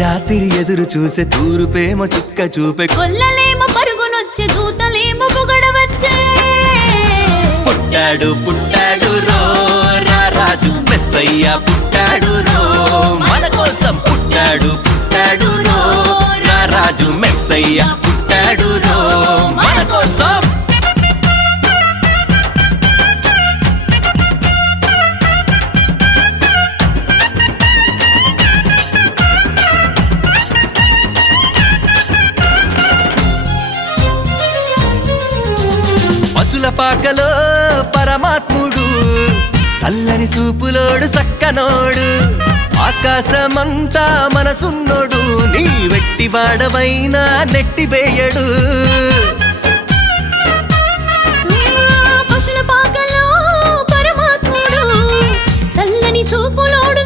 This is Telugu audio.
రాత్రి ఎదురు చూసే తూరుపేమో చుక్క చూపే కొల్లలేమో పరుగునొచ్చే దూతలేమో పొగడవచ్చే పుట్టాడు పుట్టాడు రో రారాజు మెస్సయ్య పుట్టాడు రో మన కోసం పుట్టాడు పుట్టాడు రో రారాజు మెస్సయ్య పుట్టాడు రో మన కోసం పశుల పాకలో పరమాత్ముడు చల్లని చూపులోడు సక్కనోడు ఆకాశమంతా మనసున్నోడు నీ వెట్టి వాడవైనా నెట్టివేయడు పశుల పాకలో పరమాత్ముడు చల్లని చూపులోడు